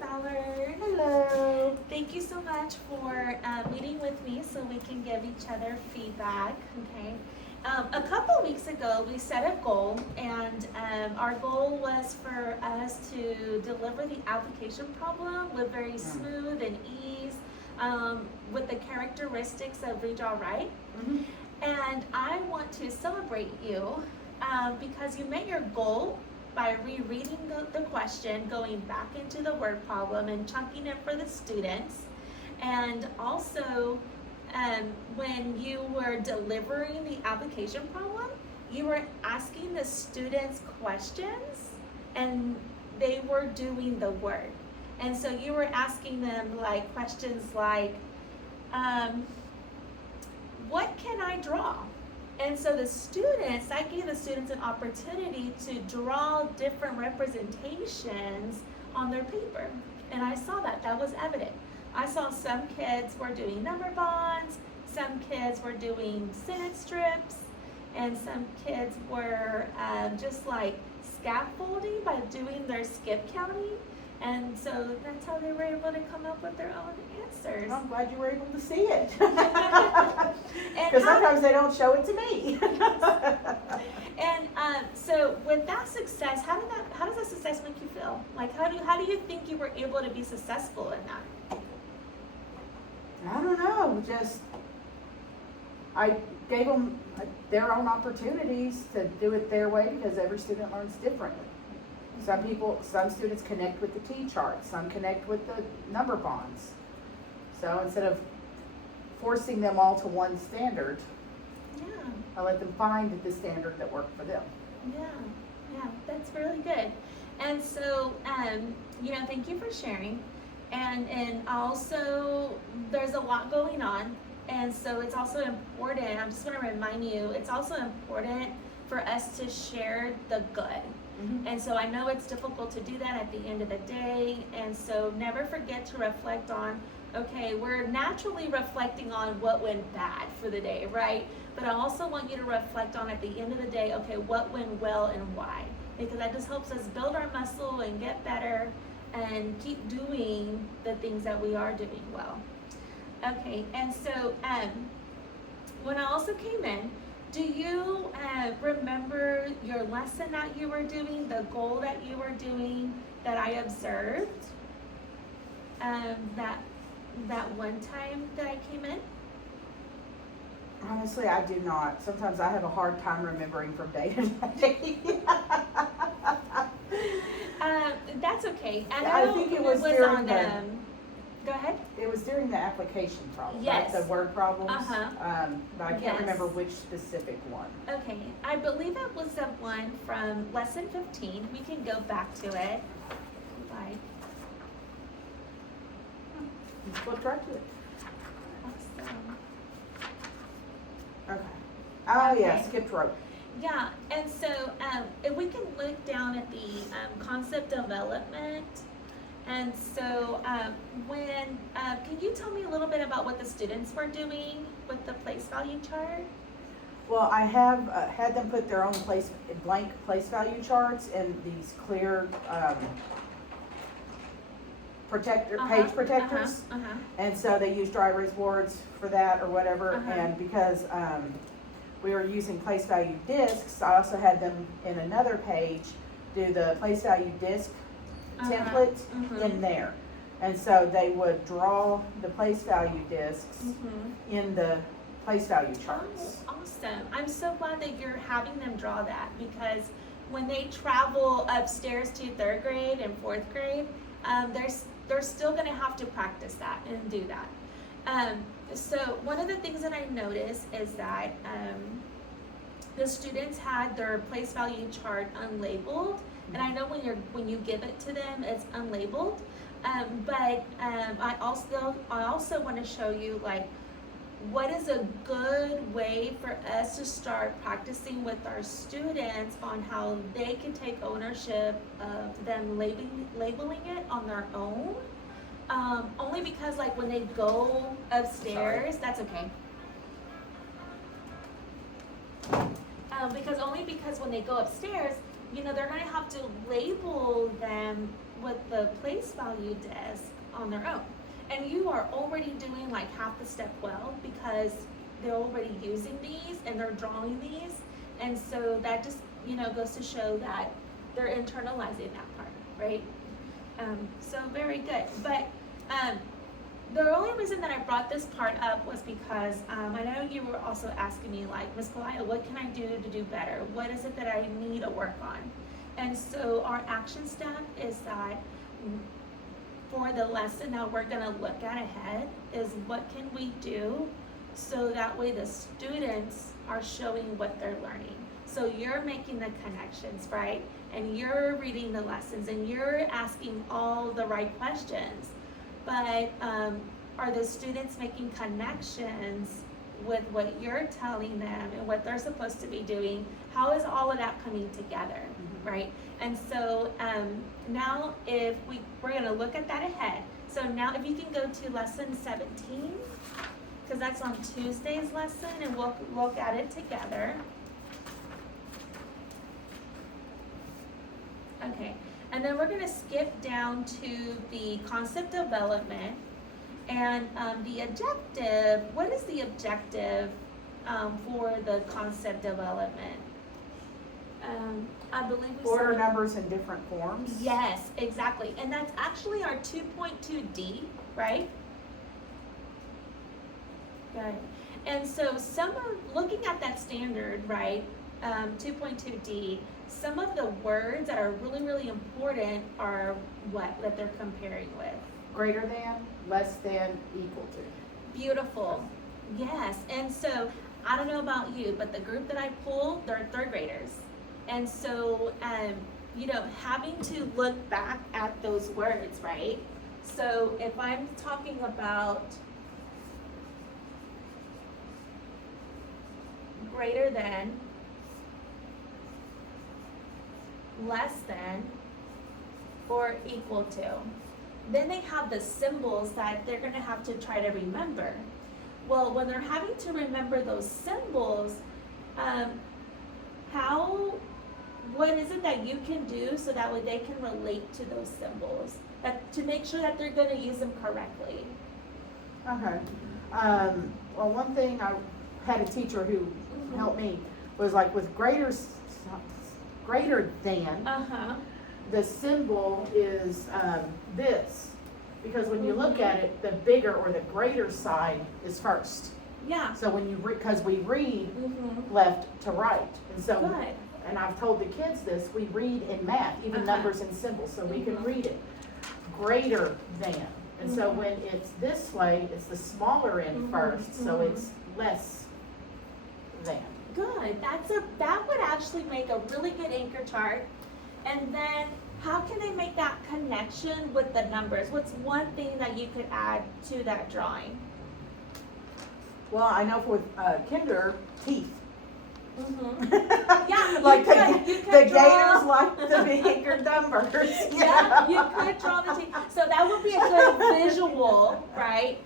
Ballard. Hello. Thank you so much for meeting with me so we can give each other feedback. Okay. A couple weeks ago, we set a goal, and our goal was for us to deliver the application problem with very smooth and ease, with the characteristics of Read, Draw, Write. Mm-hmm. And I want to celebrate you because you met your goal by rereading the question, going back into the word problem and chunking it for the students. And also, when you were delivering the application problem, you were asking the students questions and they were doing the work. And so you were asking them like questions like, what can I draw? And so I gave the students an opportunity to draw different representations on their paper. And I saw that was evident. I saw some kids were doing number bonds, some kids were doing sentence strips, and some kids were just like scaffolding by doing their skip counting. And so that's how they were able to come up with their own answers. I'm glad you were able to see it. Because sometimes they don't show it to me. And so with that success, how does that success make you feel? Like how do you think you were able to be successful in that? I don't know. Just I gave them their own opportunities to do it their way because every student learns differently. Some students connect with the T-chart, some connect with the number bonds. So instead of forcing them all to one standard, I let them find the standard that worked for them. Yeah, that's really good. And so, thank you for sharing. And also, there's a lot going on. And so it's also important, I'm just going to remind you, it's also important for us to share the good. Mm-hmm. And so I know it's difficult to do that at the end of the day. And so never forget to reflect on, okay, we're naturally reflecting on what went bad for the day, right? But I also want you to reflect on at the end of the day, okay, what went well and why? Because that just helps us build our muscle and get better and keep doing the things that we are doing well. Okay, and so when I also came in, do you remember your lesson that you were doing, the goal that you were doing that I observed that one time that I came in? Honestly, I do not. Sometimes I have a hard time remembering from day to day. That's okay. I think it was during go ahead. It was during the application problem, yes. Right? The word problems. Uh-huh. But I can't remember which specific one. Okay, I believe it was the one from lesson 15. We can go back to it. Bye. Let's flip right to it. Awesome. Okay. Oh Okay. yeah, skipped rope. Yeah, and so if we can look down at the concept development. And so can you tell me a little bit about what the students were doing with the place value chart? Well, I have had them put their own blank place value charts in these clear page protectors. And so they use dry erase boards for that or whatever. And because we were using place value discs, I also had them in another page do the place value disc template in there. And so they would draw the place value discs in the place value charts. Oh, awesome. I'm so glad that you're having them draw that, because when they travel upstairs to 3rd grade and 4th grade, they're still going to have to practice that and do that. So one of the things that I noticed is that the students had their place value chart unlabeled. And I know when you give it to them, it's unlabeled. But I also want to show you like what is a good way for us to start practicing with our students on how they can take ownership of them labeling it on their own. Only because like when they go upstairs, that's okay. Because when they go upstairs, they're going to have to label them with the place value disc on their own. And you are already doing like half the step well, because they're already using these and they're drawing these. And so that just, goes to show that they're internalizing that part, right? So very good. But the only reason that I brought this part up was because I know you were also asking me, like, Ms. Kalaya, what can I do to do better? What is it that I need to work on? And so our action step is that for the lesson that we're going to look at ahead is what can we do so that way the students are showing what they're learning. So you're making the connections, right? And you're reading the lessons and you're asking all the right questions. But are the students making connections with what you're telling them and what they're supposed to be doing? How is all of that coming together, right? And so now if we're gonna look at that ahead. So now if you can go to lesson 17, because that's on Tuesday's lesson, and we'll look at it together. Okay, and then we're gonna skip down to the concept development and the objective. What is the objective for the concept development? I believe we Order said numbers in different forms. yes, exactly, and that's actually our 2.2D, right? Good. And so looking at that standard, right, 2.2D, some of the words that are really, really important are that they're comparing with. Greater than, less than, equal to. Beautiful. Yes. And so I don't know about you, but the group that I pulled, they're third graders. And so, having to look back at those words, right? So if I'm talking about greater than, less than, or equal to, then they have the symbols that they're going to have to try to remember. Well, when they're having to remember those symbols, what is it that you can do so that way they can relate to those symbols, to make sure that they're going to use them correctly? Okay. Well, one thing I had a teacher who helped me was like with greater than, the symbol is this, because when you look at it, the bigger or the greater side is first. Yeah. So when because we read left to right, and so Good. and I've told the kids this, we read in math, even numbers and symbols, so we can read it. Greater than. And so when it's this way, it's the smaller end first, so it's less than. Good. That would actually make a really good anchor chart. And then how can they make that connection with the numbers? What's one thing that you could add to that drawing? Well, I know for kinder, teeth. Yeah, Like you could the draw. gators like the bigger numbers. Yeah, you could draw the teeth. So that would be a good visual, right?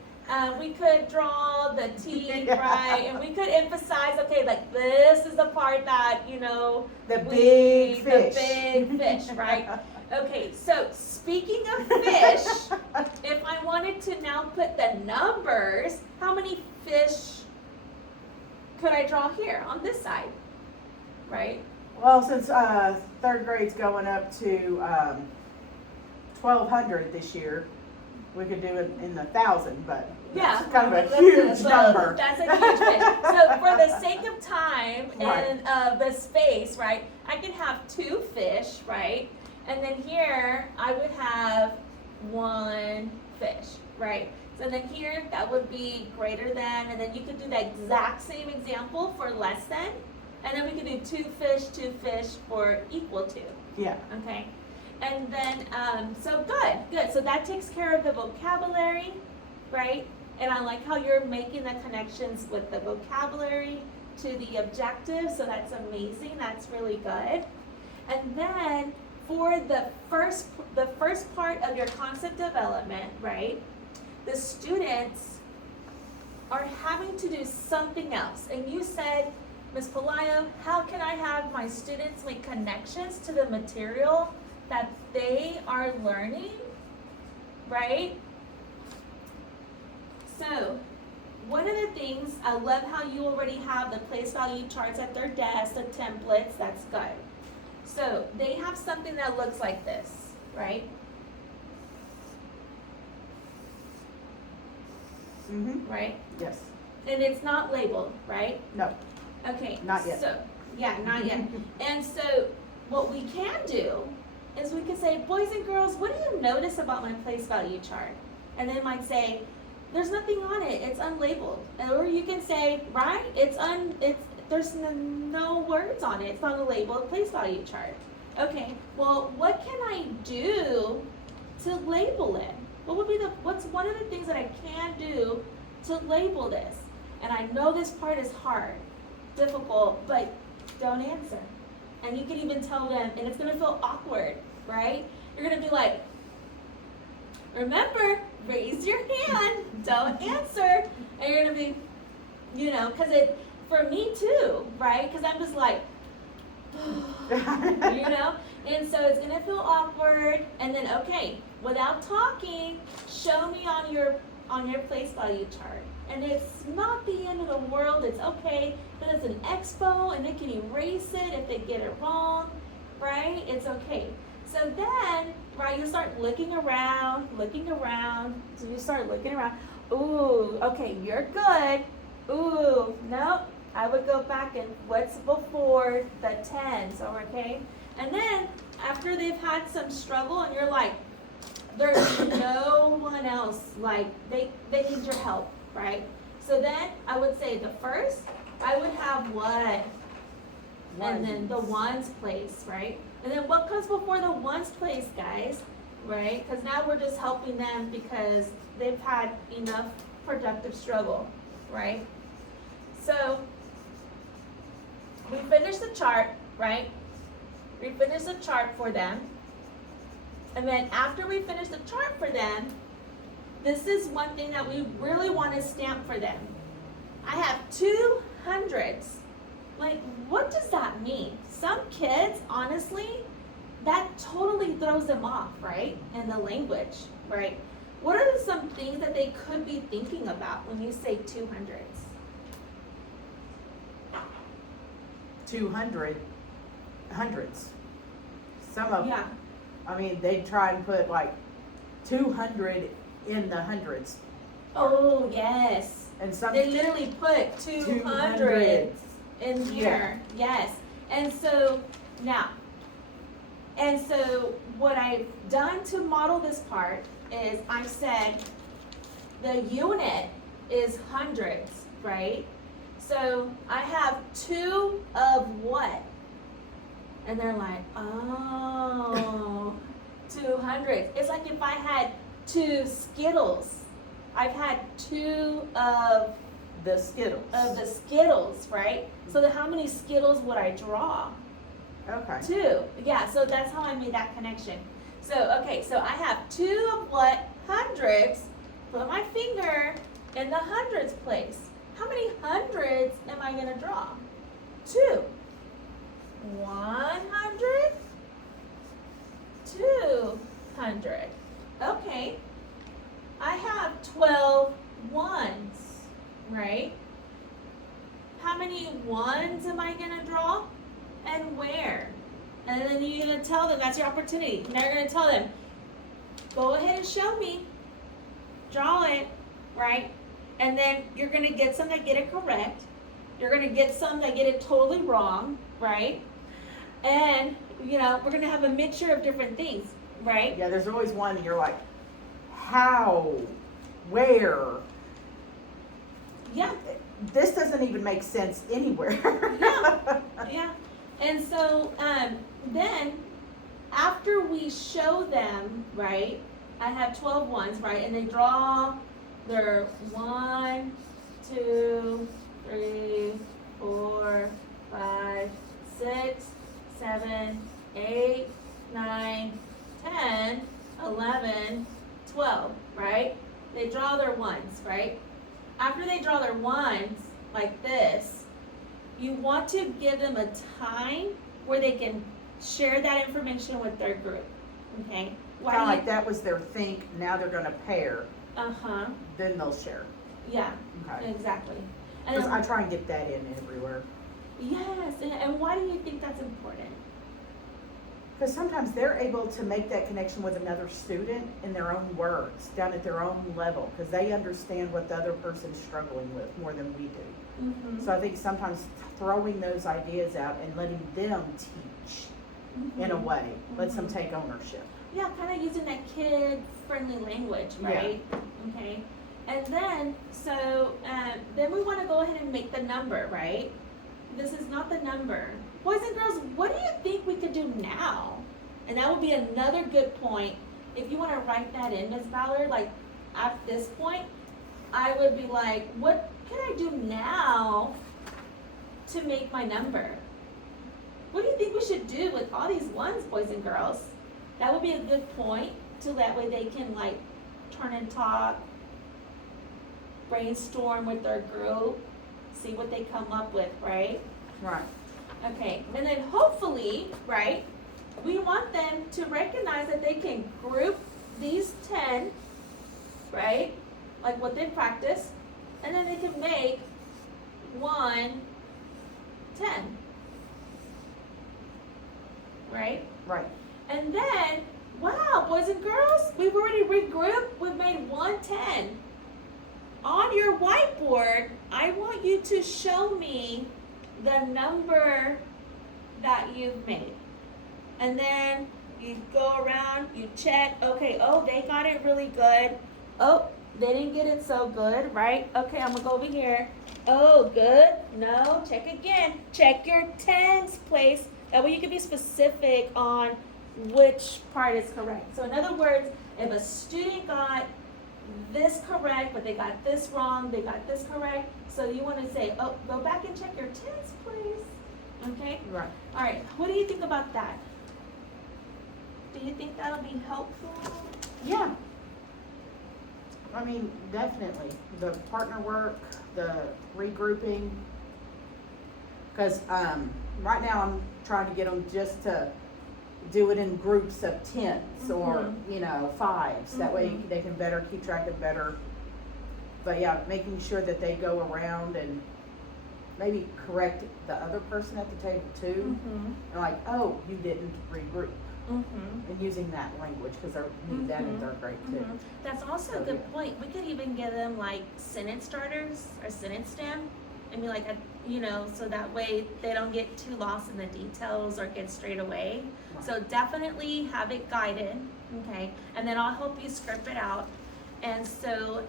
We could draw the teeth, right? And we could emphasize, okay, like this is the part that, The big fish. The big fish, right? Okay, so speaking of fish, if I wanted to now put the numbers, how many fish could I draw here on this side, right? Well, since third grade's going up to 1,200 this year, we could do it in the 1,000, but Yeah, it's kind of a huge number. That's a huge fish. So for the sake of time Right. and the space, right, I can have 2 fish, right? And then here I would have 1 fish, right? So then here that would be greater than, and then you could do the exact same example for less than, and then we could do 2 fish for equal to. Yeah. Okay, and then, so good. So that takes care of the vocabulary, right? And I like how you're making the connections with the vocabulary to the objective, so that's amazing, that's really good. And then for the first part of your concept development, right, the students are having to do something else. And you said, Ms. Pelayo, how can I have my students make connections to the material that they are learning, right? So, one of the things, I love how you already have the place value charts at their desk, the templates, that's good. So, they have something that looks like this, right? Right? Yes. And it's not labeled, right? No, Okay. Not yet. So, yeah, not yet. And so, what we can do is we can say, boys and girls, what do you notice about my place value chart? And they might say, there's nothing on it, it's unlabeled. Or you can say, right, there's no words on it, it's not a labeled place value chart. Okay, well, what can I do to label it? What's one of the things that I can do to label this? And I know this part is hard, difficult, but don't answer. And you can even tell them, and it's gonna feel awkward, right? You're gonna be like, remember, raise your hand, don't answer. And you're gonna be, cause for me too, right? Cause I'm just like, and so it's gonna feel awkward. And then, okay, without talking, show me on your place value chart. And it's not the end of the world, it's okay. But it's an expo and they can erase it if they get it wrong, right? It's okay. So then, right, you start looking around. So you start looking around. Ooh, okay, you're good. Ooh, nope. I would go back and what's before the 10, so okay? And then, after they've had some struggle and you're like, there's no one else, like, they need your help, right? So then, I would say the first, I would have what? And then the ones place, right? And then what comes before the ones place, guys, right? Because now we're just helping them because they've had enough productive struggle, right? So, we finish the chart, right? We finish the chart for them. And then after we finish the chart for them, this is one thing that we really want to stamp for them. I have 200s. Like, what does that mean? Some kids, honestly, that totally throws them off, right? In the language, right? What are some things that they could be thinking about when you say 200s? 200, hundreds. Some of them. Yeah. I mean, they try and put like 200 in the hundreds. Oh, yes. And some They literally put 200 in here. Yes. And so, now, what I've done to model this part is I said the unit is hundreds, right? So I have 2 of what? And they're like, oh, 200. It's like if I had 2 Skittles. I've had 2 of the Skittles. Right? So how many Skittles would I draw? Okay. 2. Yeah, so that's how I made that connection. So, okay, so I have 2 of what? Hundreds. Put my finger in the hundreds place. How many hundreds am I going to draw? 2. 100. 200. Okay. I have 12 ones, right? How many ones am I going to draw? And where? And then you're going to tell them, that's your opportunity. Now you're going to tell them, go ahead and show me. Draw it, right? And then you're going to get some that get it correct. You're going to get some that get it totally wrong, right? And, we're going to have a mixture of different things, right? Yeah, there's always one and you're like, how? Where? Yeah. This doesn't even make sense anywhere. Yeah. And so, then, after we show them, right, I have 12 ones, right, and they draw their 1, 2, 3, 4, 5, 6, 7, 8, 9, 10, 11, 12, right? They draw their ones, right? After they draw their ones, like this, you want to give them a time where they can share that information with their group. Okay? Kinda like that was their think, now they're gonna pair, Uh-huh, then they'll share. yeah, Okay. exactly. And Because I try and get that in everywhere. yes, and why do you think that's important? Because sometimes they're able to make that connection with another student in their own words, down at their own level, because they understand what the other person's struggling with more than we do. Mm-hmm. So I think sometimes throwing those ideas out and letting them teach in a way lets them take ownership. Yeah, kind of using that kid-friendly language, right? Okay. And then, so then we want to go ahead and make the number, right? This is not the number. Boys and girls, what do you think we could do now? And that would be another good point. If you want to write that in, Ms. Ballard, like at this point, I would be like, what can I do now to make my number? What do you think we should do with all these ones, boys and girls? That would be a good point, so that way they can like turn and talk, brainstorm with their group, see what they come up with, right? Right. Okay, and then hopefully, right, we want them to recognize that they can group these 10, right, like what they practice, and then they can make 1 10, right? Right. And then, wow, boys and girls, we've already regrouped, we've made 1 10. On your whiteboard, I want you to show me the number that you've made. And then you go around, you check, okay, oh, they got it really good. Oh, they didn't get it so good, right? Okay, I'm gonna go over here. Oh, good. No, check again. Check your tens place. That way you can be specific on which part is correct. So in other words, if a student got this correct, but they got this wrong, they got this correct, so you want to say, oh, go back and check your tens, please. Okay? Right. All right, what do you think about that? Do you think that'll be helpful? Yeah. I mean, definitely. The partner work, the regrouping. Because right now I'm trying to get them just to do it in groups of 10s or, 5s. That way they can better keep track of better. But yeah, making sure that they go around and maybe correct the other person at the table too. And like, oh, you didn't regroup. And using that language because they need that in third grade too. That's also So, a good yeah. point. We could even give them like sentence starters or sentence stem and be like, so that way they don't get too lost in the details or get straight away. Right. So definitely have it guided, okay? And then I'll help you script it out. And so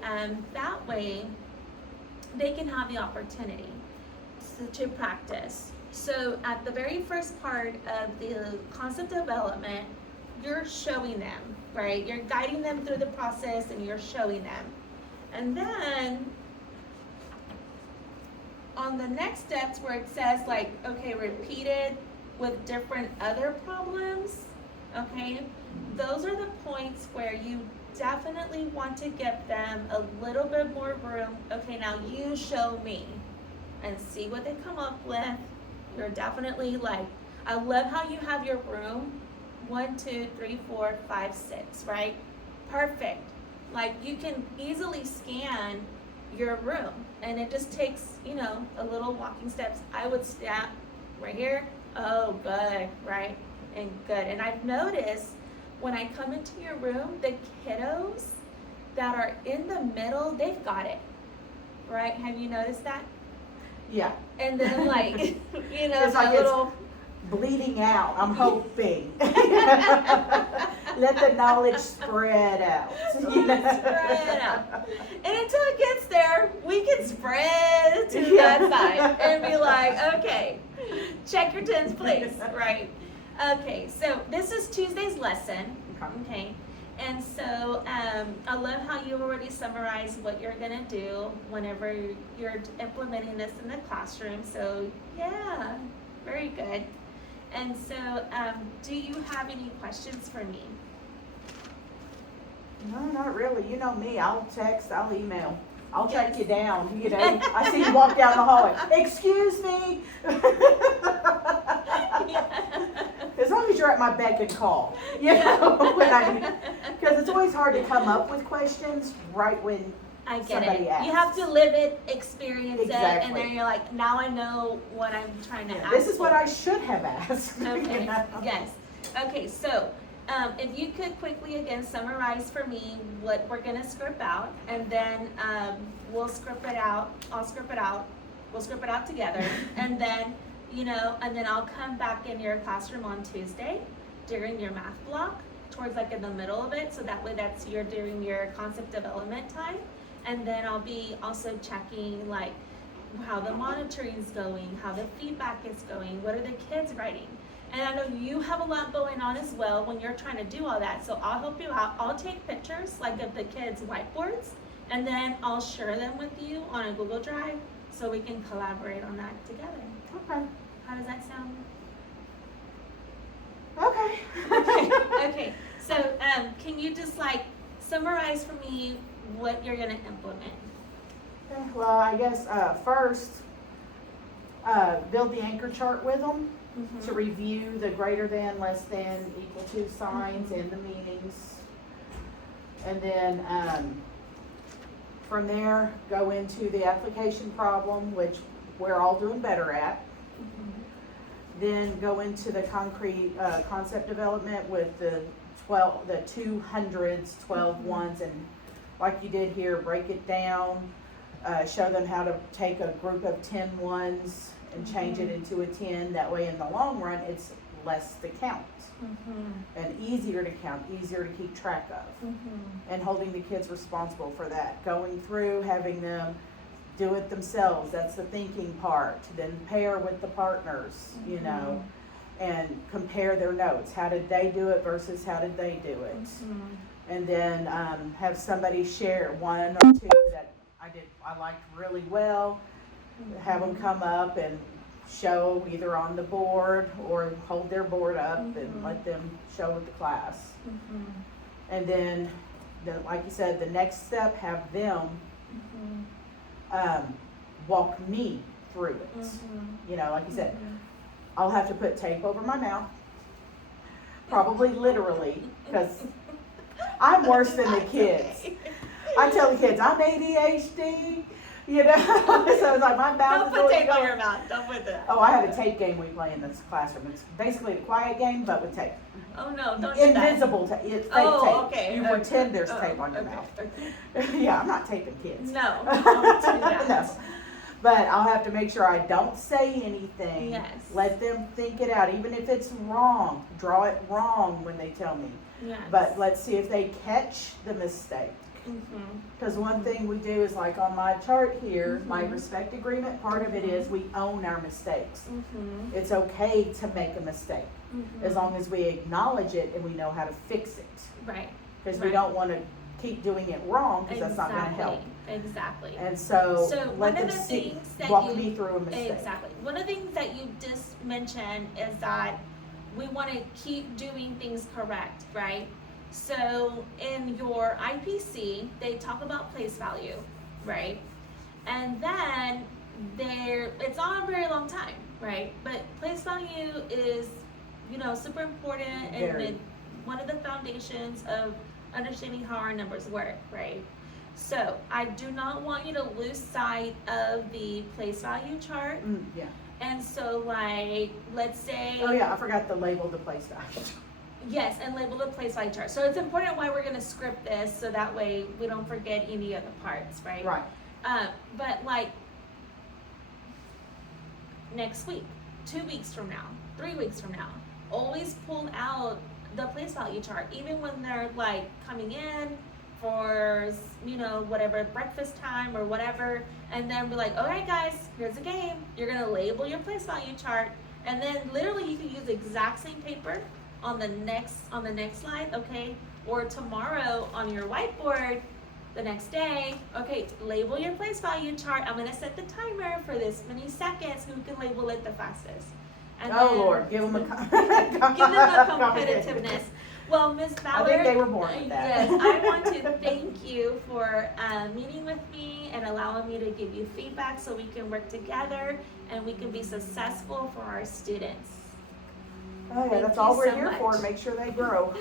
that way they can have the opportunity to practice. So at the very first part of the concept development, you're showing them, right? You're guiding them through the process and you're showing them. And then on the next steps where it says like, okay, repeat it with different other problems, okay? Those are the points where you definitely want to give them a little bit more room. Okay, now you show me and see what they come up with. You're definitely like, I love how you have your room 1, 2, 3, 4, 5, 6, right? Perfect. Like you can easily scan your room and it just takes, a little walking steps. I would step right here. Oh, good, right? And good. And I've noticed when I come into your room, the kiddos that are in the middle, they've got it, right? Have you noticed that? Yeah. And then like, It's like little. it's bleeding out, I'm hoping. Let the knowledge spread out. Spread out. And until it gets there, we can spread to that side and be like, okay, check your tens place, right? Okay, so this is Tuesday's lesson, okay? And so I love how you already summarized what you're gonna do whenever you're implementing this in the classroom. So yeah, very good. And so do you have any questions for me? No, not really. You know me. I'll text, I'll email. I'll track you down. I see you walk down the hallway. Excuse me. As long as you're at my beck and call, you know, because it's always hard to come up with questions right when I get somebody it. asks. You have to live it, experience it, and Exactly. then you're like, now I know what I'm trying to ask. This is for. what I should have asked. Okay, you know? yes. Okay, so if you could quickly again summarize for me what we're gonna script out, and then we'll script it out, I'll script it out, we'll script it out together, and then, you know, and then I'll come back in your classroom on Tuesday during your math block, towards like in the middle of it, so that way that's during your concept development time. And then I'll be also checking like how the monitoring's going, how the feedback is going, what are the kids writing. And I know you have a lot going on as well when you're trying to do all that, so I'll help you out. I'll take pictures like of the kids' whiteboards, and then I'll share them with you on a Google Drive so we can collaborate on that together. Okay. How does that sound? Okay. Okay, so can you just like summarize for me what you're gonna implement? Well, I guess first, build the anchor chart with them to review the greater than, less than, equal to signs and the meanings. And then from there, go into the application problem, which we're all doing better at. Then go into the concrete concept development with the 200s, 12 ones, and like you did here, break it down, show them how to take a group of 10 ones and change it into a 10. That way in the long run, it's less to count and easier to count, easier to keep track of, and holding the kids responsible for that. Going through, having them do it themselves, that's the thinking part. Then pair with the partners, you know, and compare their notes. How did they do it versus how did they do it? And then have somebody share one or two that I liked really well, have them come up and show either on the board or hold their board up and let them show with the class. And then, like you said, the next step, have them walk me through it. You know, like you said, I'll have to put tape over my mouth, probably literally, because I'm worse than the kids. I tell the kids, I'm ADHD, you know, so it's like my mouth Don't is put tape going. on your mouth, don't put that. Oh, I have a tape game we play in this classroom. It's basically a quiet game, but with tape. Oh no, don't do that. Invisible tape, it's fake Oh, tape. okay. You pretend there's tape on your okay, mouth. okay. Yeah, I'm not taping kids. No, don't do that. No. But I'll have to make sure I don't say anything. Yes. Let them think it out, even if it's wrong. Draw it wrong when they tell me. Yes. But let's see if they catch the mistake. Because one thing we do is like on my chart here, my respect agreement, part of it is we own our mistakes. It's okay to make a mistake as long as we acknowledge it and we know how to fix it. Right. Because we don't want to keep doing it wrong because that's not going to help. Exactly. And so, one let of them the see, things that walk me through a mistake. Exactly. One of the things that you just mentioned is that we want to keep doing things correct, right? So in your IPC, they talk about place value, right? And then it's not a very long time, right? But place value is, you know, super important and one of the foundations of understanding how our numbers work, right? So I do not want you to lose sight of the place value chart. Yeah. And so like, let's say. Oh yeah, I forgot to label the place value. Yes, and label the place value chart. So it's important why we're going to script this so that way we don't forget any other parts, right? Right. But like next week, 2 weeks from now, 3 weeks from now, always pull out the place value chart, even when they're like coming in for, you know, whatever, breakfast time or whatever, and then be like, all right guys, here's a game. You're going to label your place value chart, and then literally you can use the exact same paper on the next slide, okay? Or tomorrow on your whiteboard, the next day, okay, label your place value chart. I'm gonna set the timer for this many seconds. Who can label it the fastest? And then, Lord, give them a competitiveness. Well, Ms. Ballard, I think they were born with that. Yes, I want to thank you for meeting with me and allowing me to give you feedback so we can work together and we can be successful for our students. Oh, yeah, Thank that's you all we're so here for, much. make sure they grow.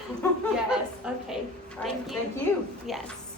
Yes, okay, All right, thank you. Thank you. Yes.